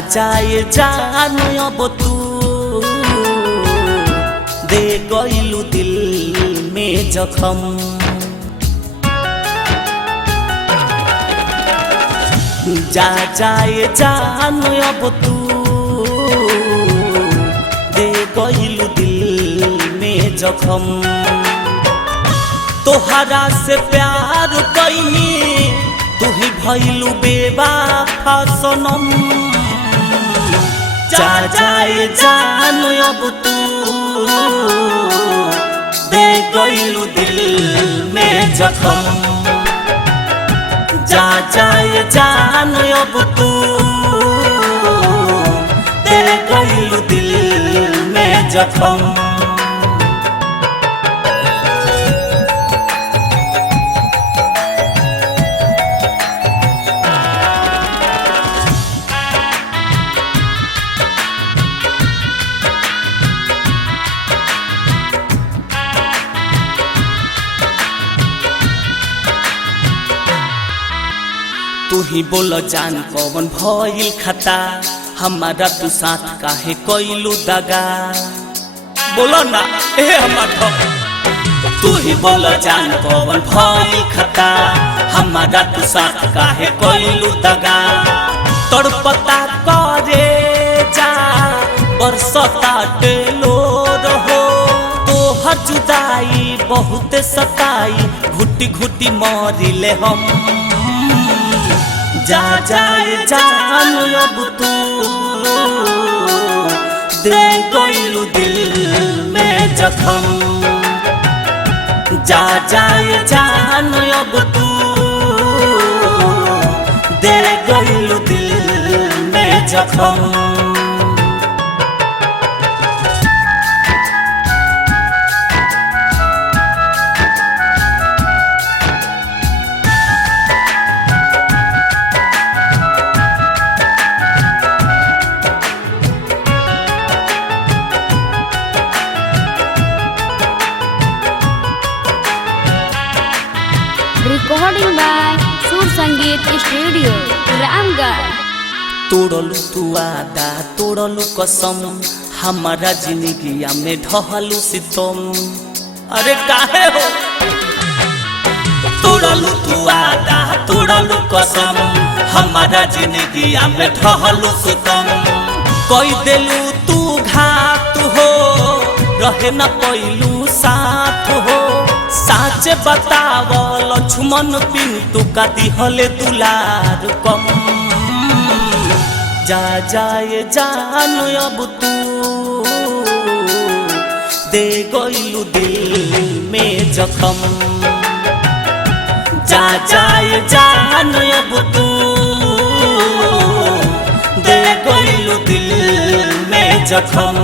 जाए जान अब तू दे गइलू दिल में जखम। जाए जान अब तू दे गइलू दिल में जखम। तोहरा से प्यार कइनी तू ही भइलू बेवफा सनम। जाए जान अब तू दे गइलू दिल में जखम। जाए जान अब तू दे गइलू दिल में जखम। तू ही बोल जान कौन भइल खता हमारा तू साथ काहे कइलू दगा। बोलो ना ए हमार तू ही बोल जान कौन भइल खता हमारा तू साथ काहे कइलू दगा। तड़पता करे जा बरसता टेलो रहो तोहर जुदाई बहुत सताई घुटी घुटी मरिले हम। जाए जान अब तू दे गइलू दिल में जखम। जाए जान अब तू दे गइलू दिल में जखम। रिकॉर्डिंग बाय सुर संगीत स्टूडियो रामगढ़। तोड़लू तू वादा तोड़लू कसम हमारा जिंदगिया में ढहलू सितम। अरे काहे हो तोड़लू तू वादा तोड़लू कसम हमारा जिंदगिया में ढहलू सितम। कोई देलू तू घात हो रहे न पैलू साथ हो। साच बताव लक्ष्मण पिंटू का दिहले दुलार कम। जाए जान अब तू दे गइलू दिल में जखम। जाए जान अब तू दे गइलू दिल में जखम।